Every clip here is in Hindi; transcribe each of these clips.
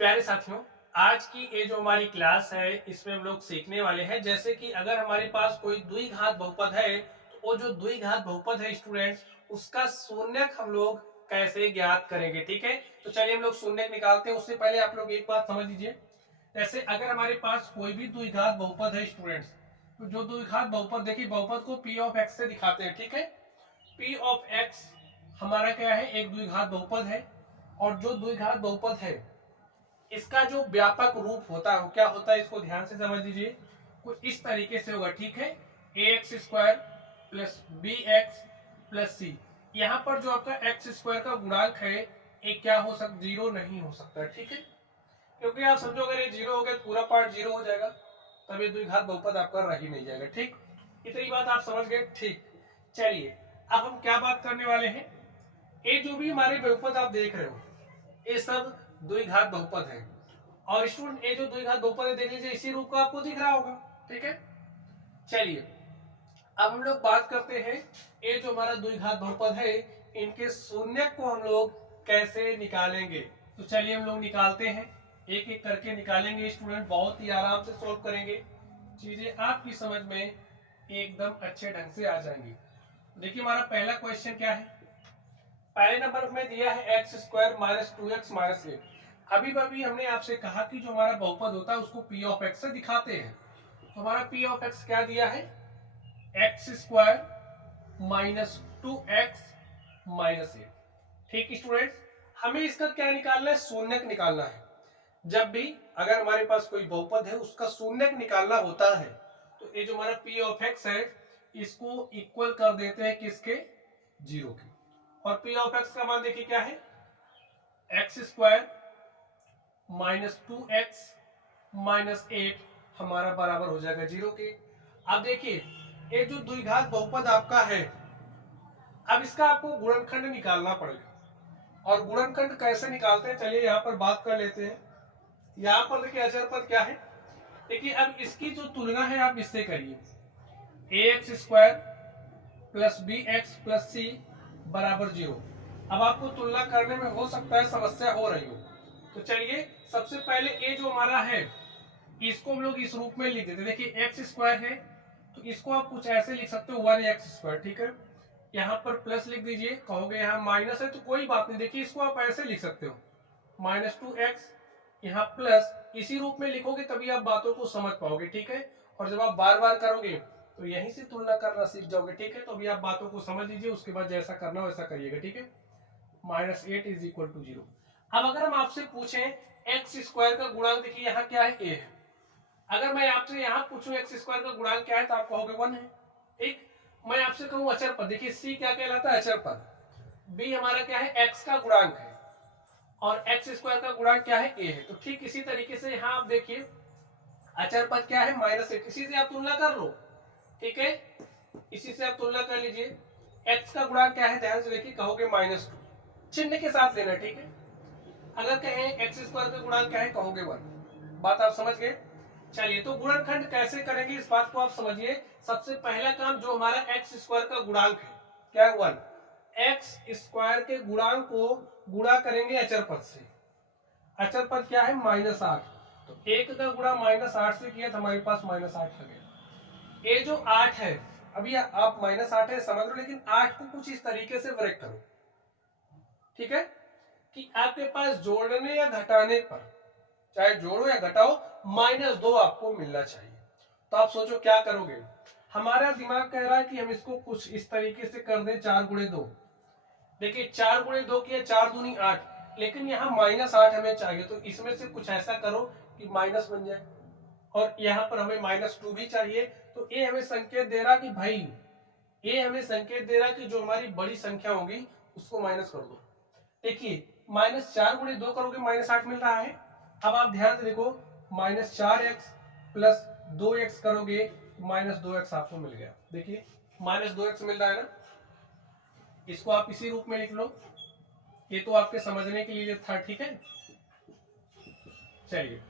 प्यारे साथियों, आज की ये जो हमारी क्लास है इसमें हम लोग सीखने वाले हैं जैसे कि अगर हमारे पास कोई द्विघात बहुपद है तो वो जो द्विघात बहुपद है स्टूडेंट्स, उसका शून्यक हम लोग कैसे ज्ञात करेंगे। ठीक है, तो चलिए हम लोग शून्यक निकालते हैं। उससे पहले आप लोग एक बात समझ लीजिए। जैसे अगर हमारे पास कोई भी द्विघात बहुपद है स्टूडेंट्स, तो जो द्विघात बहुपद, देखिए बहुपद को पी ऑफ एक्स से दिखाते हैं। ठीक है, पी ऑफ एक्स हमारा क्या है, एक द्विघात बहुपद है। और जो द्विघात बहुपद है इसका जो व्यापक रूप होता है वो क्या होता है, इसको ध्यान से समझ लीजिए। कुछ इस तरीके से होगा। ठीक है, A X square plus B X plus C. यहाँ पर जो आपका एक्स स्क्वायर का गुणांक है एक क्या हो सकता, जीरो नहीं हो सकता। ठीक है, क्योंकि आप समझो अगर ये जीरो हो गया पूरा पार्ट जीरो हो जाएगा, तब ये द्विघात बहुपद आपका रह ही नहीं जाएगा। ठीक, इतनी बात आप समझ गए। ठीक, चलिए अब हम क्या बात करने वाले हैं। ये जो भी हमारे बहुपद आप देख रहे हो ये सब द्विघात बहुपद है। और स्टूडेंट ये जो द्विघात बहुपद है देख लीजिए, इसी रूप का आपको दिख रहा होगा। ठीक है, चलिए अब हम लोग बात करते हैं ये जो हमारा द्विघात बहुपद है इनके शून्यक को हम लोग कैसे निकालेंगे। तो चलिए हम लोग निकालते हैं, एक एक करके निकालेंगे स्टूडेंट, बहुत ही आराम से सॉल्व करेंगे, चीजें आपकी समझ में एकदम अच्छे ढंग से आ जाएंगी। देखिए हमारा पहला क्वेश्चन क्या है, पहले नंबर में दिया है x square minus two x minus eight. अभी अभी हमने आपसे कहा कि जो हमारा बहुपद होता है उसको पी ऑफ एक्स से दिखाते हैं। तो हमारा पी ऑफ एक्स क्या दिया है, x square minus two x minus eight. ठीक स्टूडेंट्स, हमें इसका क्या निकालना है, शून्यक निकालना है। जब भी अगर हमारे पास कोई बहुपद है उसका शून्यक निकालना होता है तो ये जो हमारा पी ऑफ एक्स है इसको इक्वल कर देते हैं किसके, जीरो के। और पी ऑफ एक्स का मान देखिए क्या है, x square minus two x minus eight हमारा बराबर हो जाएगा जीरो के। अब देखिए ये जो द्विघात बहुपद आपका है, अब इसका आपको गुणनखंड निकालना पड़ेगा। और गुणनखंड कैसे निकालते हैं चलिए यहाँ पर बात कर लेते हैं। यहाँ पर देखिए अचर पद क्या है, देखिए अब इसकी जो तुलना है आप इससे करिए, A X square plus B X plus C बराबर जीरो। अब आपको तुलना करने में हो सकता है समस्या हो रही हो, तो चलिए सबसे पहले ए जो हमारा है इसको हम लोग इस रूप में लिख देते। देखिए एक्स स्क्वायर है तो इसको आप कुछ ऐसे लिख सकते हो, वन एक्स स्क्वायर। ठीक है, यहाँ पर प्लस लिख दीजिए, कहोगे यहाँ माइनस है तो कोई बात नहीं, देखिए इसको आप ऐसे लिख सकते हो माइनस टू एक्स, यहाँ प्लस, इसी रूप में लिखोगे तभी आप बातों को समझ पाओगे। ठीक है, और जब आप बार बार करोगे तो यहीं से तुलना करना सीख जाओगे। ठीक है, तो अभी आप बातों को समझ लीजिए, उसके बाद जैसा करना हो वैसा करिएगा। ठीक है, minus eight is equal to zero. अब अगर हम आपसे पूछें एक्स स्क्वायर का गुणांक, देखिए यहाँ क्या है, ए है। अगर मैं आपसे यहाँ पूछूं एक्स स्क्वायर का गुणांक क्या है तो आप कहोगे वन है। ठीक, मैं आपसे कहूं अचर पद, देखिए सी क्या कहलाता है, अचर पद। बी हमारा क्या है, एक्स का गुणांक है। और एक्स स्क्वायर का गुणांक क्या है, ए है। तो ठीक इसी तरीके से यहाँ आप देखिए अचर पद क्या है, माइनस एट, इसी से आप तुलना कर लो। ठीक है, इसी से आप तुलना कर लीजिए। एक्स का गुणांक क्या है, ध्यान से देखिए, कहोगे माइनस टू, चिन्ह के साथ लेना। ठीक है, अगर कहें एक्स स्क्वायर का गुणांक क्या है कहोगे वन। बात आप समझ गए। चलिए तो गुणनखंड कैसे करेंगे इस बात को आप समझिए। सबसे पहला काम, जो हमारा एक्स स्क्वायर का गुणांक है क्या है, वन, एक्स स्क्वायर के गुणांक को गुणा करेंगे अचर पद से। अचर पद क्या है, माइनस आठ। तो एक का गुणा माइनस आठ से किया तो हमारे पास माइनस आठ आ गया। ये जो आठ है, अभी आप माइनस आठ है समझ लो, लेकिन आठ को कुछ इस तरीके से ब्रेक करो। ठीक है, कि आपके पास जोड़ने या घटाने पर, चाहे जोड़ो या घटाओ, माइनस दो आपको मिलना चाहिए। तो आप सोचो क्या करोगे। हमारा दिमाग कह रहा है कि हम इसको कुछ इस तरीके से कर दें, चार गुणे दो। देखिए चार गुणे दो किया, चार दूनी आठ, लेकिन यहाँ माइनस आठ हमें चाहिए, तो इसमें से कुछ ऐसा करो कि माइनस बन जाए। और यहाँ पर हमें माइनस टू भी चाहिए, तो ये हमें संकेत दे रहा कि भाई, ये हमें संकेत दे रहा कि जो हमारी बड़ी संख्या होगी उसको माइनस कर दो। देखिए माइनस चार गुणे दो करोगे माइनस आठ मिल रहा है। अब आप ध्यान से देखो, माइनस चार एक्स प्लस दो एक्स करोगे माइनस दो एक्स आपको मिल गया। देखिए माइनस दो एक्स मिल रहा है ना, इसको आप इसी रूप में लिख लो, ये तो आपके समझने के लिए था। ठीक है, चलिए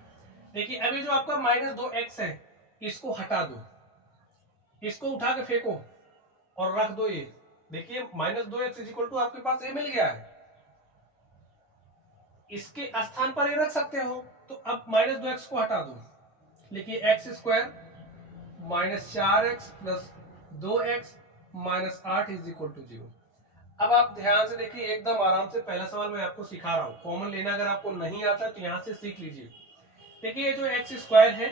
देखिए अभी जो आपका माइनस दो एक्स है इसको हटा दो, इसको उठा के फेंको और रख दो ये। देखिए माइनस दो एक्स इज इक्वल टू आपके पास ये मिल गया है। इसके स्थान पर ये रख सकते हो। तो अब -2x को हटा दो, लिखिए x² -4x plus 2x -8 is equal to 0। अब आप ध्यान से देखिए, एकदम आराम से पहला सवाल मैं आपको सिखा रहा हूँ, कॉमन लेना अगर आपको नहीं आता तो यहाँ से सीख लीजिए। देखिए ये जो x² है,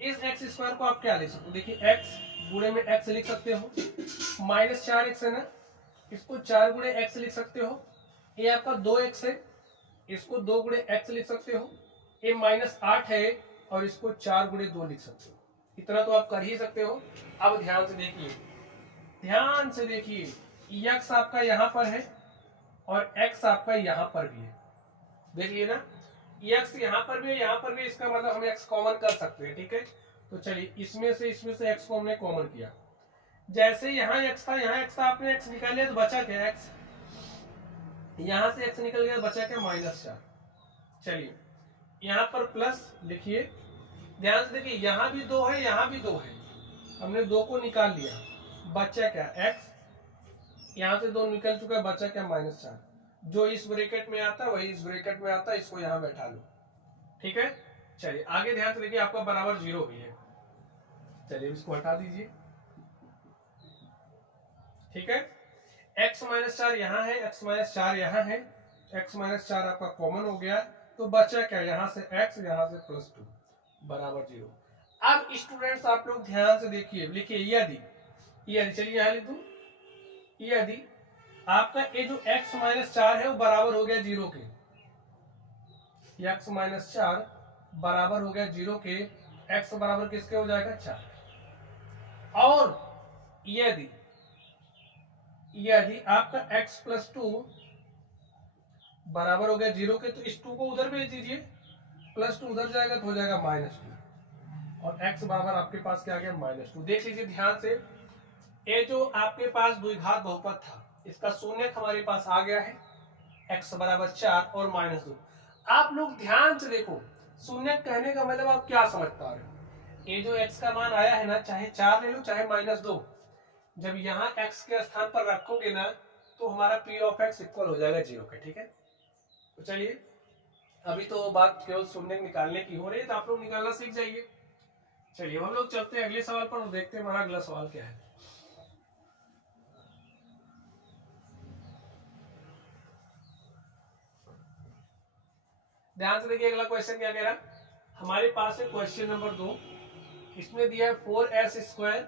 इस x² को आप क्या लिख सकते हो, देखिए x गुणे में x लिख सकते हो, -4x है ना, इसको 4 गुणे x लिख सकते हो, ये आपका 2x है, इसको 2 गुणे x लिख सकते हो, ये -8 है और इसको 4 गुणे 2 लिख सकते हो। इतना तो आप कर ही सकते हो। अब ध्यान से देखिए, ध्यान से देखिए, x आपका यहां पर है और x आपका यहां पर भी है, देख लिए ना, x यहां पर भी है, यहां पर भी, इसका मतलब हम x कॉमन कर सकते हैं, ठीक है। तो चलिए इसमें से x को हमने कॉमन किया, जैसे यहाँ x था, यहाँ x था, आपने x निकाल लिया तो बचा क्या, x यहां से x निकल गया, बचा क्या, -4। चलिए यहाँ पर प्लस लिखिए, ध्यान से देखिए, यहाँ भी 2 है, यहाँ भी 2 है, हमने 2 को निकाल लिया, बचा क्या, x, यहाँ से 2 निकल चुका है, बचा क्या, -4। जो इस ब्रैकेट में आता है वही इस ब्रैकेट में आता है, इसको यहाँ बैठा लो, ठीक है। चलिए आगे ध्यान से देखिए, आपका बराबर 0 भी है, चलिए इसको हटा दीजिए, ठीक है। x -4 यहाँ है, x -4 यहाँ है, x -4 आपका कॉमन हो गया, तो बचा क्या, यहाँ से x, यहाँ से +2 बराबर 0। अब स्टूडेंट्स आप लोग ध्यान से देखिए, लिखिए यदि चलिए यहाँ लिख दूं, यदि आपका ये जो x -4 है वो बराबर हो गया 0 के, x -4 बराबर हो गया 0 के, x बराबर किसके हो जाएगा, 4। और यदि आपका x +2 बराबर हो गया 0 के, तो इस 2 को उधर भेज दीजिए, +2 उधर जाएगा तो हो जाएगा -2, और x बराबर आपके पास क्या आ गया, -2। देख लीजिए ध्यान से, ये जो आपके पास द्विघात बहुपद था, इसका शून्य हमारे पास आ गया है, x बराबर 4 और -2। आप लोग ध्यान से देखो, शून्य कहने का मतलब आप क्या समझ पा रहे हो, ये जो x का मान आया है ना, चाहे 4 ले लो चाहे -2, जब यहाँ x के स्थान पर रखोगे ना, तो हमारा p ऑफ x इक्वल हो जाएगा 0 के, ठीक है। तो चलिए, अभी तो बात केवल शून्य निकालने की हो रही है, तो आप लोग निकालना सीख जाइए। चलिए हम लोग चलते हैं अगले सवाल पर और देखते हैं हमारा अगला सवाल क्या है। ध्यान से देखिए, अगला क्वेश्चन क्या कह रहा है, हमारे पास है क्वेश्चन नंबर 2, इसमें दिया है 4s²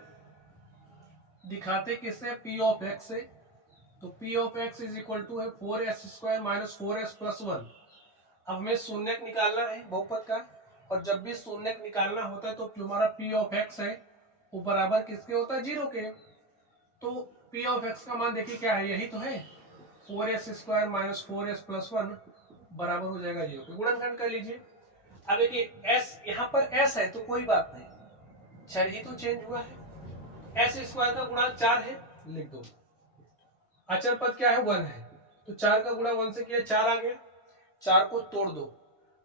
दिखाते किससे, p ऑफ x से, तो p of x is equal to है 4s² - 4s + 1। अब हमें शून्यक निकालना है बहुपद का, और जब भी शून्यक निकालना होता है तो जो हमारा p ऑफ x है वो बराबर किसके होता है, 0 के। तो p ऑफ x का मान देखिए क्या है, यही तो है, 4s² - 4s + 1 बराबर हो जाएगा 0 के। गुणनखंड कर लीजिए। अब देखिए s, यहाँ पर s है तो कोई बात नहीं, चर ही तो चेंज हुआ है, s² का गुणा 4 है, लिख दो। अचर पद क्या है, 1 है, तो 4 का गुणा 1 से किया, 4 आ गया, 4 को तोड़ दो,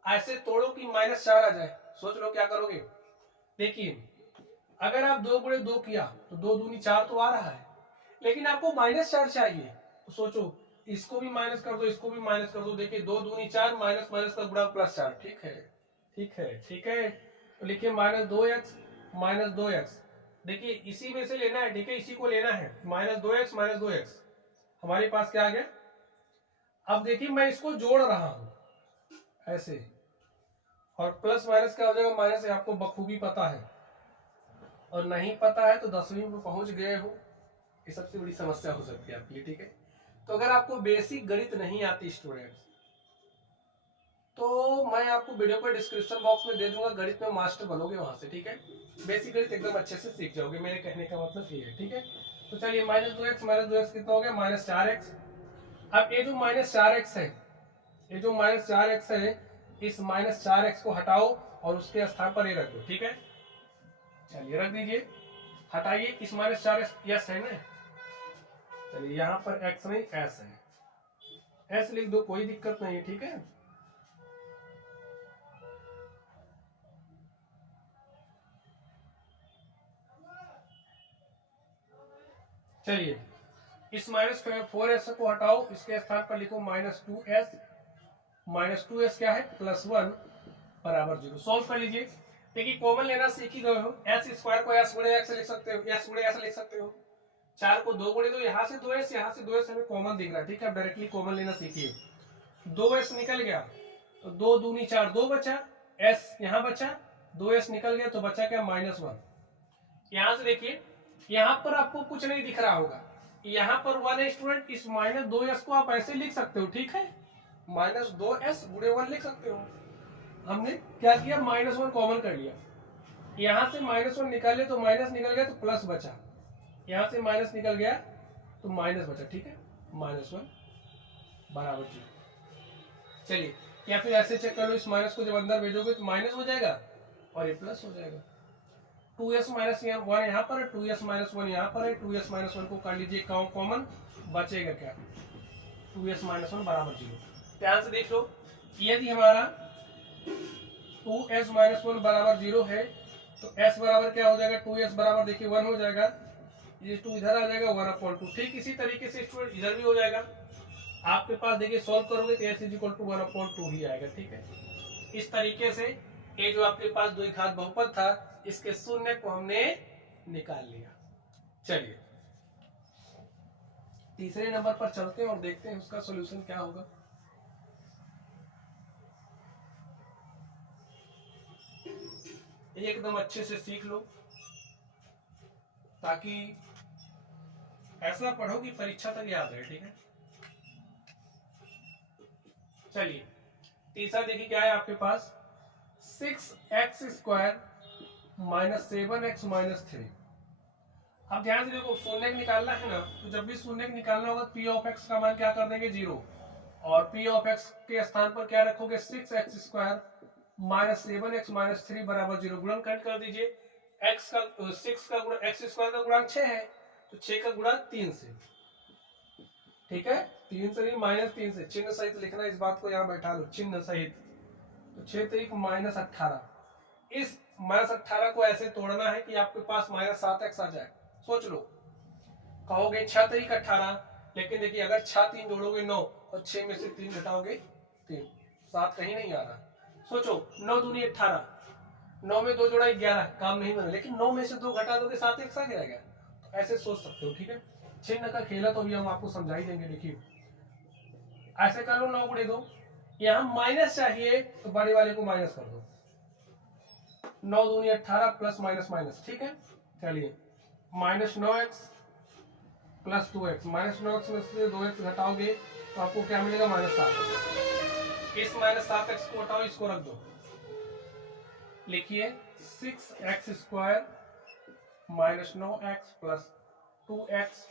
ऐसे तोड़ो कि -4 आ जाए। सोच लो क्या करोगे, देखिए अगर आप 2 गुणे 2 किया तो 2 दूनी 4 तो आ रहा है, लेकिन आपको -4 चाहिए, तो सोचो इसको भी माइनस कर दो, इसको भी माइनस कर दो, देखिए 2 दूनी 4, माइनस माइनस का गुणा +4, ठीक है, ठीक है, ठीक है। तो लिखिए -2x -2x, देखिए इसी में से लेना है, ठीक है, इसी को लेना है, -2x -2x, हमारे पास क्या आ गया। अब देखिए मैं इसको जोड़ रहा हूं ऐसे, और प्लस माइनस क्या हो जाएगा, माइनस, आपको बखूबी पता है, और नहीं पता है तो 10वीं में पहुंच गए हो, ये सबसे बड़ी समस्या हो सकती है आपके लिए, ठीक है। तो अगर आपको बेसिक गणित नहीं आती स्टूडेंट्स, तो मैं आपको वीडियो को डिस्क्रिप्शन बॉक्स में दे दूंगा, गणित में मास्टर बनोगे वहां से, ठीक है। बेसिक गणित एकदम अच्छे से सीख जाओगे, मेरे कहने का मतलब ये है, ठीक है। तो चलिए -2x कितना हो गया, -4x। अब ये जो -4x है, ये जो -4x है, इस -4x को हटाओ और उसके स्थान पर ये रख दो, ठीक है। चलिए रख दीजिए, हटाइए, इस -4x यस है ना, चलिए यहाँ पर x नहीं s है, s लिख दो, कोई दिक्कत नहीं है, ठीक है। चलिए इस -4s को हटाओ, इसके स्थान पर लिखो -2s, माइनस 2s क्या है +1 बराबर 0। सॉल्व कर लीजिए। देखिए कॉमन लेना सीख ही गए हो, एस स्क्वायर को एस गुणे एक्स लिख सकते हो, एस गुणे एस लिख सकते हो। 4 को 2 गुणे दो, यहाँ से 2s, यहाँ से 2s हमें कॉमन दिख रहा है, ठीक है। डायरेक्टली कॉमन लेना सीखिए। 2s निकल गया तो 2 दूनी 4, 2 बचा, s यहाँ बचा, 2s निकल गया तो बचा क्या -1। यहाँ से देखिए यहाँ पर आपको कुछ नहीं दिख रहा होगा, यहाँ पर 1 है स्टूडेंट, इस -2s को आप ऐसे लिख सकते हो, ठीक है। -2s गुणे 1 लिख सकते हो। हमने क्या किया, -1 कॉमन कर लिया, यहाँ से -1 निकाले तो माइनस निकल गया तो प्लस बचा, यहाँ से माइनस निकल गया तो माइनस बचा, ठीक है। -1 बराबर 0। चलिए, या फिर ऐसे चेक कर लो, इस माइनस को जब अंदर भेजोगे तो माइनस हो जाएगा और ये प्लस हो जाएगा। 2s माइनस 1 यहाँ पर है, 2s माइनस 1 यहाँ पर है, 2s माइनस 1 को कर लीजिए कॉमन, बचेगा क्या 2s माइनस 1 बराबर 0। ध्यान से देख लो, यदि हमारा 2s माइनस 1 बराबर 0 है तो s बराबर क्या हो जाएगा, 2s बराबर देखिए 1 हो जाएगा, ये 2 इधर आ जाएगा 1/2। ठीक इसी तरीके से स्टूडेंट इधर भी हो जाएगा। आपके पास देखिए सॉल्व करोगे तो s = 1/2 ही आएगा, ठीक है। इस तरीके से ये जो आपके पास द्विघात बहुपद था, इसके शून्य को हमने निकाल लिया। चलिए तीसरे नंबर पर चलते हैं और देखते हैं उसका सॉल्यूशन क्या होगा। एकदम अच्छे से सीख लो ताकि ऐसा पढ़ो कि परीक्षा तक याद रहे, ठीक है। चलिए तीसरा देखिए क्या है आपके पास, 6x² - 7x - 3। अब ध्यान से देखो, शून्य निकालना है ना, तो जब भी शून्य निकालना होगा p(x) का मान क्या कर देंगे 0, और p(x) के स्थान पर क्या रखोगे 6x² - 7x - 3 बराबर 0। गुणनखंड कर दीजिए, x का 6 का गुणा x² का गुणांक 6 है तो 6 का गुणा 3 से, ठीक है। 3 से नहीं -3 से, चिन्ह सहित लिखना, इस बात को यहाँ बैठा लो चिन्ह सहित। तो 6 3 -18, इस -18 को ऐसे तोड़ना है कि आपके पास -7x आ जाए। सोच लो, कहोगे 6 3 18, लेकिन देखिए अगर 6 3 जोड़ोगे 9 और 6 में से 3 घटाओगे 3, 7 कहीं नहीं आ रहा। सोचो 9 दूनी 18, 9 में 2 जोड़ा 11, काम नहीं बना, लेकिन 9 में से 2 घटा दोगे 7x आ जाएगा। तो ऐसे सोच सकते हो, ठीक है। चिन्ह का खेला तो अभी हम आपको समझा ही देंगे। देखिए ऐसे कर लो, 9 गुणे 2, यहाँ माइनस चाहिए तो बड़े वाले को माइनस कर दो, 9 दूनी 18 प्लस माइनस माइनस, ठीक है। चलिए -9x + 2x, -9x में से 2x घटाओगे तो आपको क्या मिलेगा -7। इस -7x को हटाओ, इसको रख दो, लिखिए 6x² - 9x + 2x,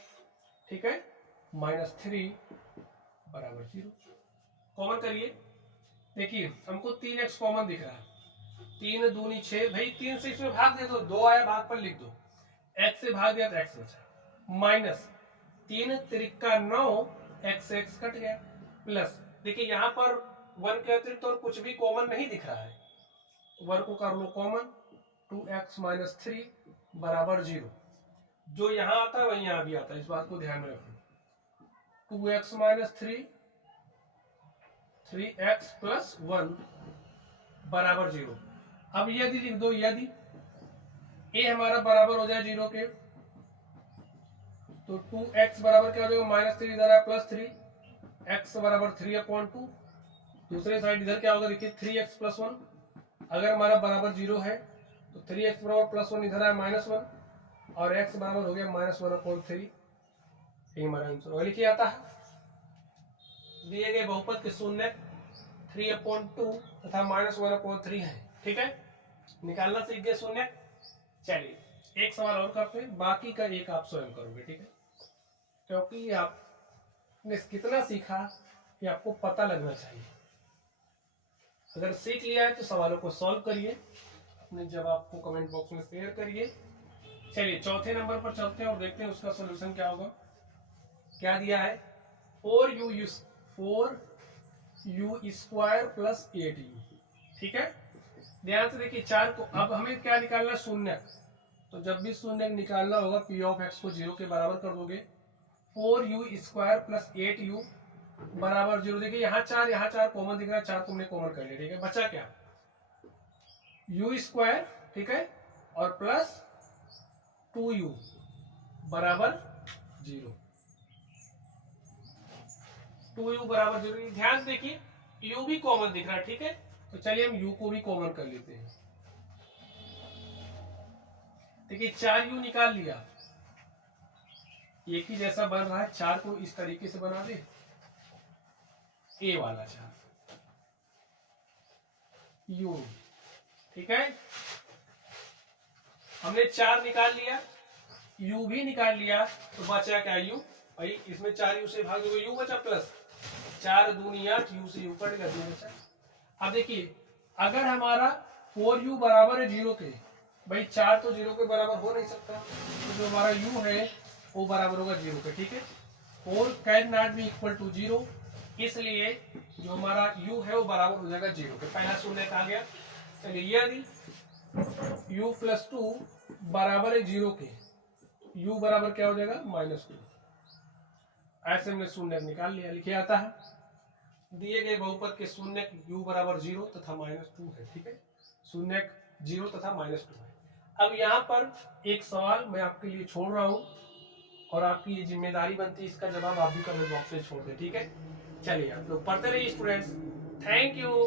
ठीक है, -3 बराबर 0। कॉमन करिए, देखिए हमको 3x कॉमन दिख रहा है, 3 दूनी 6, भाई 3 से इसमें भाग दे दो, 2 आया भाग पर लिख दो, x से भाग दिया तो x बचा, माइनस 3 त्रिका 9, x से x कट गया, प्लस देखिए यहाँ पर 1 के अतिरिक्त और कुछ भी कॉमन नहीं दिख रहा है, 1 को कर लो कॉमन, 2x - 3 बराबर 0। जो यहाँ आता है वही यहाँ भी आता है, इस बात को ध्यान में रखो। 2x - 3, 3x + 1 बराबर 0। अब यदि लिख दो, यदि a हमारा बराबर हो जाए 0 के, तो 2x बराबर क्या हो जाएगा -3, इधर है +3, x बराबर 3/2। दूसरे साइड इधर क्या होगा, देखिए 3x + 1, अगर हमारा बराबर 0 है तो 3x बराबर +1, इधर है -1, और x बराबर हो गया -1/3। ये हमारा आंसर होगा। लिखिए आता है दिए गए बहुपद के शून्य 3/2 तथा -1/3 है, ठीक है। निकालना सीख गए शून्य। चलिए एक सवाल और करते हैं, बाकी का एक आप स्वयं करोगे, ठीक है, क्योंकि आपने कितना सीखा ये आपको पता लगना चाहिए। अगर सीख लिया है तो सवालों को सॉल्व करिए, अपने जवाब को कमेंट बॉक्स में शेयर करिए। चलिए चौथे नंबर पर चलते हैं और देखते हैं उसका सॉल्यूशन क्या होगा। क्या दिया है, 4u² + 8u, ठीक है। ध्यान से देखिए 4 को, अब हमें क्या निकालना है, शून्य। तो जब भी शून्य निकालना होगा p(x) को 0 के बराबर कर दोगे, 4u² + 8u बराबर 0। देखिए यहाँ 4 कॉमन दिख रहा है, 4 तुमने कॉमन कर लिया, ठीक है। बचा क्या, यू स्क्वायर, ठीक है, और प्लस 2u बराबर 0। 2u बराबर 0। ध्यान से देखिए u भी कॉमन दिख रहा है, ठीक है, तो चलिए हम u को भी कॉमन कर लेते हैं। देखिए 4u निकाल लिया, एक ही जैसा बन रहा है, 4 को इस तरीके से बना दे, a वाला 4 u, ठीक है। हमने 4 निकाल लिया, u भी निकाल लिया, तो बचा क्या u, भाई इसमें 4u से भाग दो, u बचा प्लस 4 दूनी 8, u से u कट गया, बचा। अब देखिए अगर हमारा 4u बराबर है 0 के, भाई 4 तो 0 के बराबर हो नहीं सकता, तो जो हमारा u है वो बराबर होगा 0 के, ठीक है। 4 can not be equal to 0, इसलिए जो हमारा u है वो बराबर हो जाएगा 0 के। पहला शून्य आ गया। चलिए यदि u प्लस 2 बराबर है 0 के, u बराबर क्या हो जाएगा -2। ऐसे हमने शून्य निकाल लिया। लिखे आता है दिए गए बहुपद के शून्य u बराबर 0 तथा -2 है, ठीक है। शून्य 0 तथा -2 है। अब यहाँ पर एक सवाल मैं आपके लिए छोड़ रहा हूँ और आपकी ये जिम्मेदारी बनती है, इसका जवाब आप भी कमेंट बॉक्स में छोड़ दें, ठीक है। चलिए आप लोग पढ़ते रहिए स्टूडेंट्स, थैंक यू।